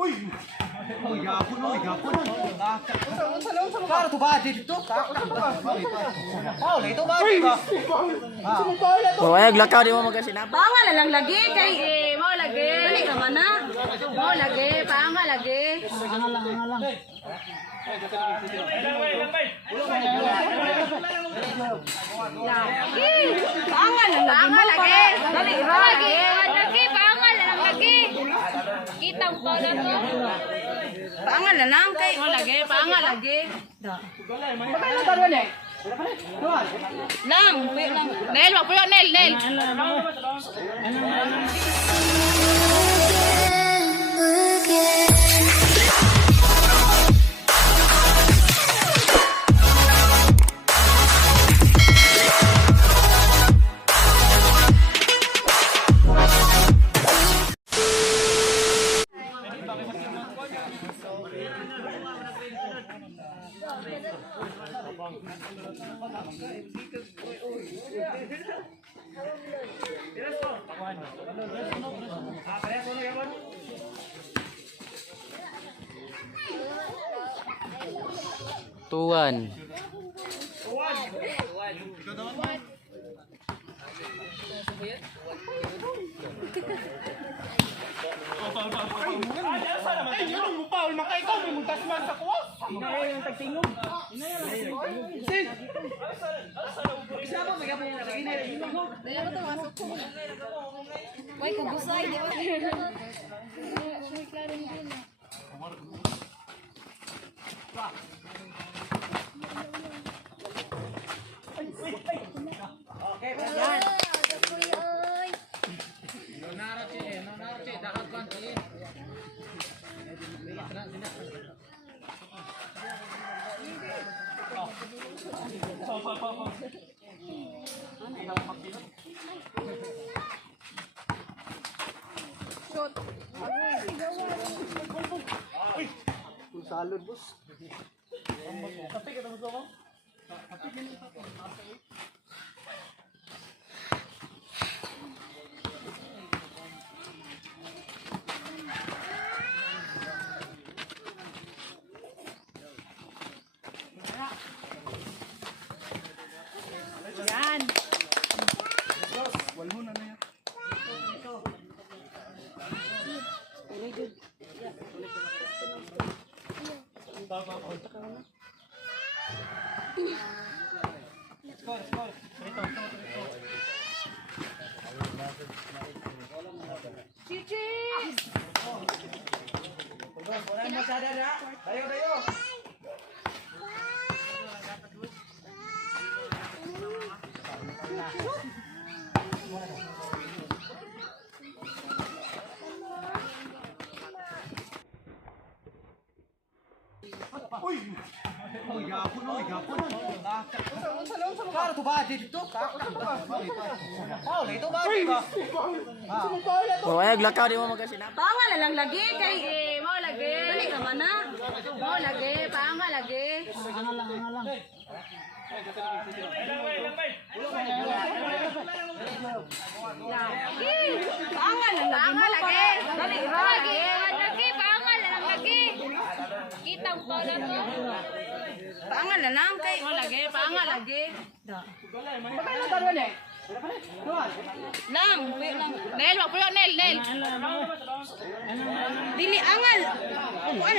Uy! Gapon. Para to ba dito? Paul, ito ba? Wala lakaw di mo magasinap. Pangal na lang lagi kay mo lagi. Dali ka man na. Mo lagi, pangal lagi. Angal lang. Pangal na lang lagi. Dali ka lagi. Lagi pangal na lang lagi. Kitang pa na to. Pangal na lang kay mo lagi, pangal lagi. Bakit na taro ni? Lang, Nel, wag puyo Nel. Tuan. Paul, makaikaw may muntas man sa kuwas. Inaya yung tagtingog. Sin. Isa po may gapo sa inaya yung tingog. Dali mo to masok ko. Why ko gusay, di ba? Klaro mo din. Okay, yan. Salud, bos. Tapi kita bersama. Yan. Walmo na yan. Score. Cici. Orang masada dah. Dayo. Uy! Gapon. Para to ba dito? Paul, ito ba? Wala lakaw di mo magasinap. Pangal na lang lagi kay mo lagi. Dali ka man na. Mo lagi, pangal lagi. Angal lang. Pangal na lang lagi. Dali ka lagi. Lagi pangal na lang lagi. Kitang pa na to. Pangal na lang kay mo lagi, pangal lagi. Bakit na taro ni? Lang, Nel, wag puyo Nel. Dili angal. Kuan.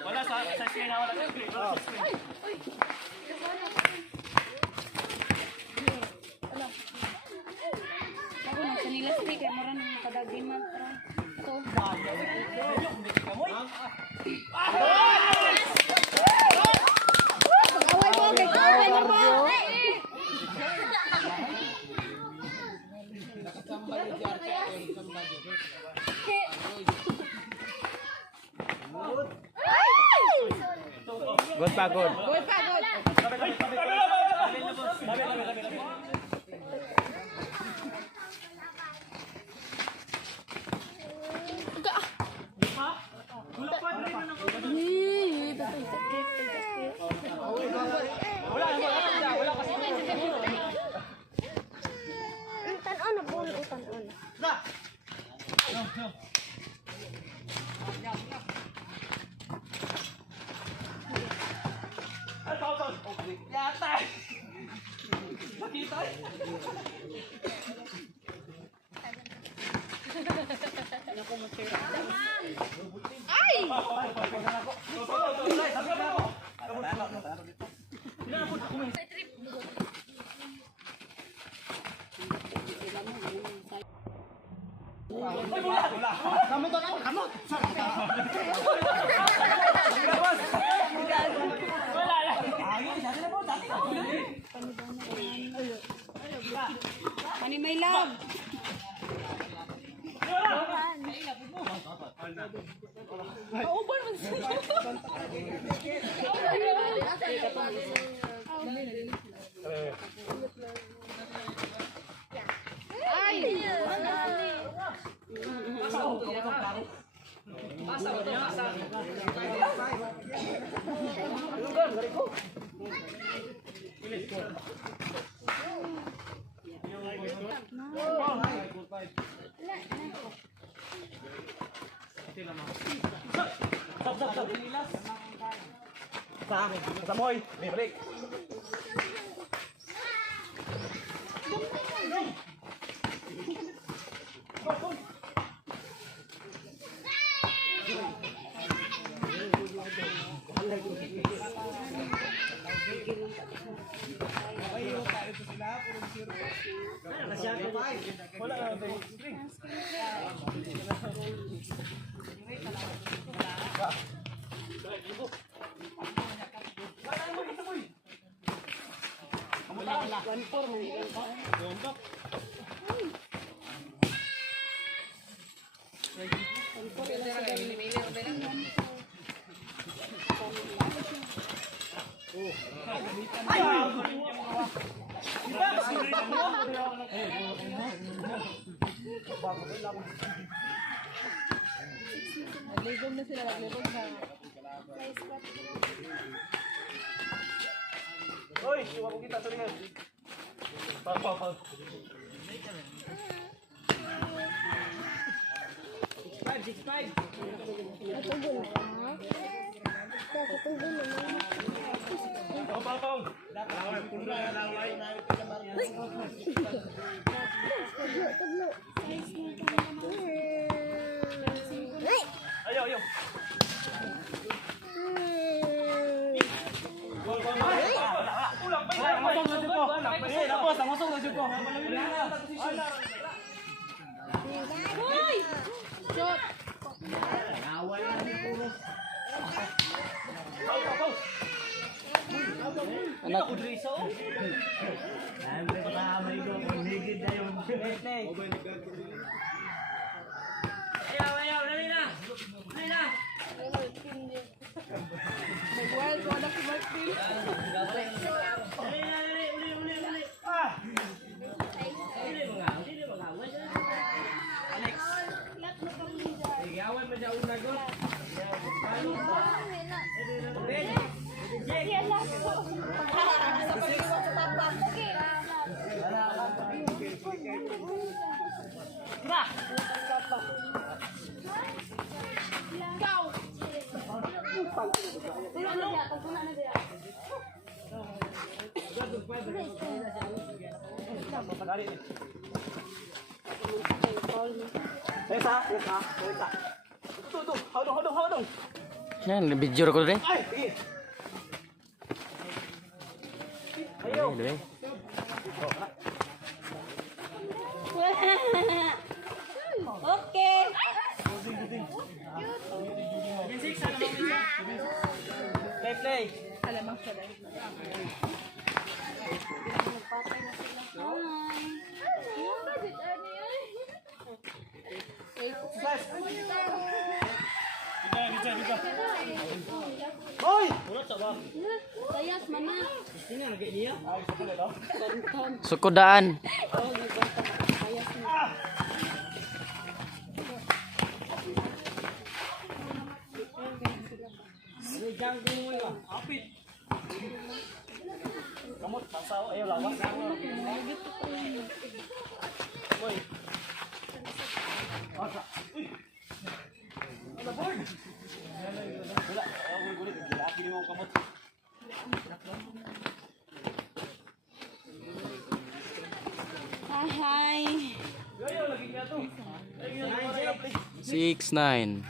Wala sa screen na wala sa screen. Ako nang kanila sa kay maran nakadagin man. To. Away mo kay kaway mo. Good pa, good. Good pa, good. Utan-on na po, utan-on. Pani may love. Samoy, may break. Hoy, suwa ko kita sorry. Pa. 6'5". Pang. Ayo. Ulang pa yan. Masong na dyan po. Hoy! Shot! Anak. Nag-wild ko anak si Martin. Esa. Tuh. Haudong. Yan, video ko rin. Ay, sige. Ayo. Dali. Okay. Play. Alamang sila. Nagpapay na sila. Hi. Hoy! Sayas mana? Sukudaan. Kamot, pasaw, ayaw lawas. Hoy. Asa. Uy. Wala board. Wala, ayaw gulit. Gilaki mo kamot. Hi. 6-9.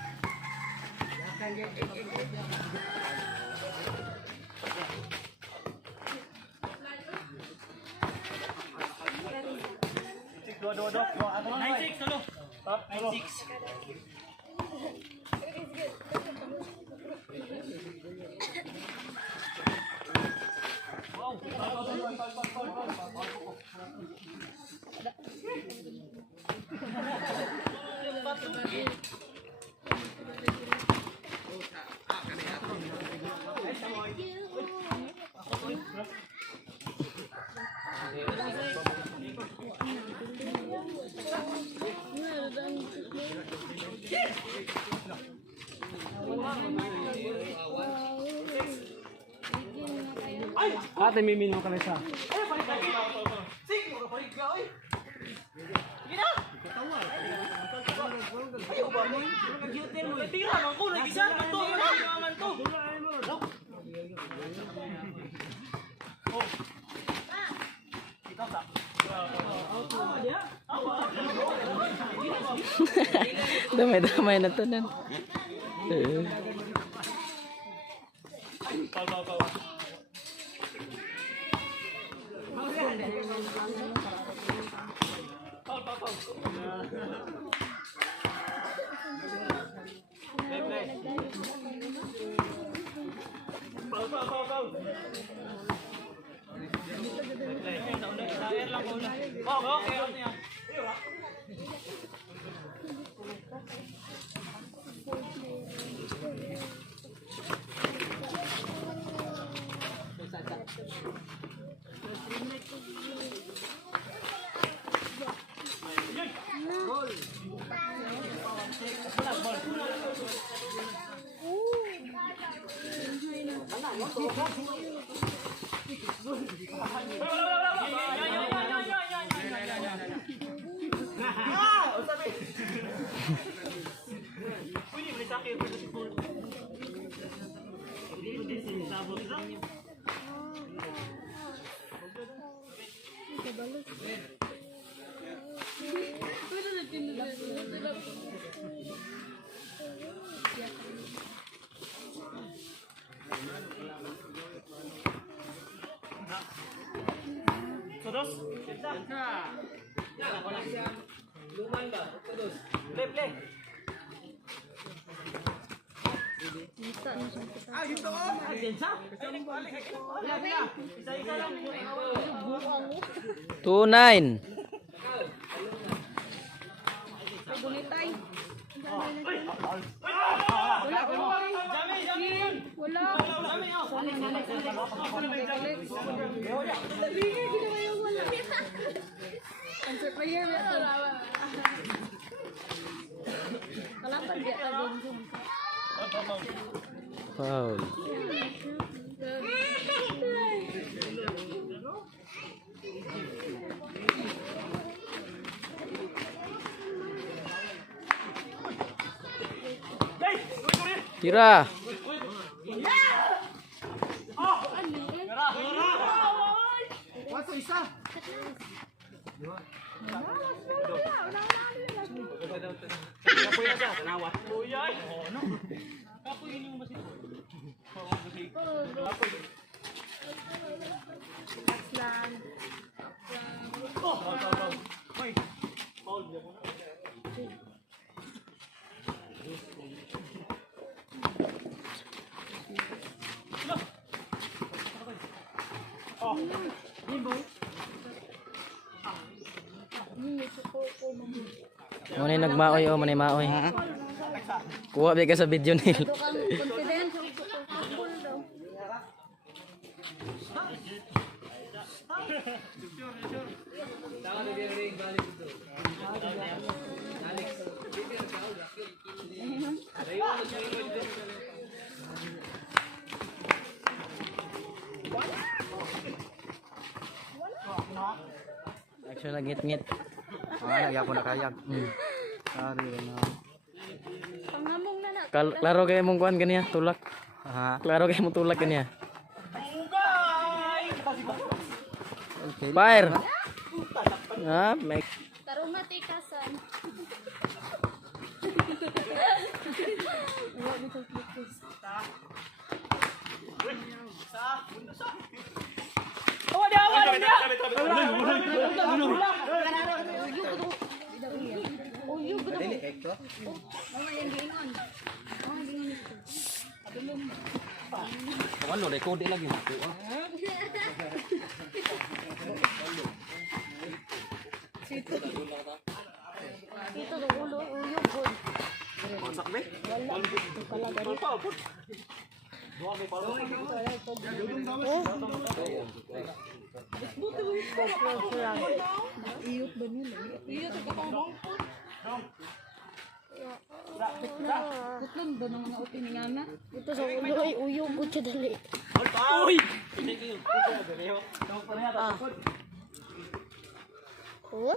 Dua. 96 ano? Top 96. Ate, may minum ka na siya. Eh, balik ka. Sige, balik ka, oy. Sige na. Ayaw ba mo? Tira lang ko, nag-isa. Manto, manto. Oh. Ikaw sa. Damay-damay na to nan. Terus? Play. Ah, gitu oh. Agensa? Isa-isa lang. 2-9. Gunitay. Wala. Answer pa yan. Kalapan dia tadi. Foul. Tira. Waso isa. Kapuya siya, tanawa. Kuya. Ano? Kapuya yung masih. Aslan. Hoy. Paul dia mo na. Oh, Bimbo. Muna nagmaoy o muna maoy. Kuha ba ka sa video nil. Confidence. Action na ngit-ngit. Nagya ko na kayag. Sorry na. Pangamong na na. Klaro kayo mong kuhan kaniya, tulak. Ha? Klaro kayo mong tulak kaniya. Fire! Ah, may... Tarong matikasan. Ano, record lagi mako. Ito ng ulo, uyog good. Masak be? Ito sa ulo ay uyog good siya dali. Oh?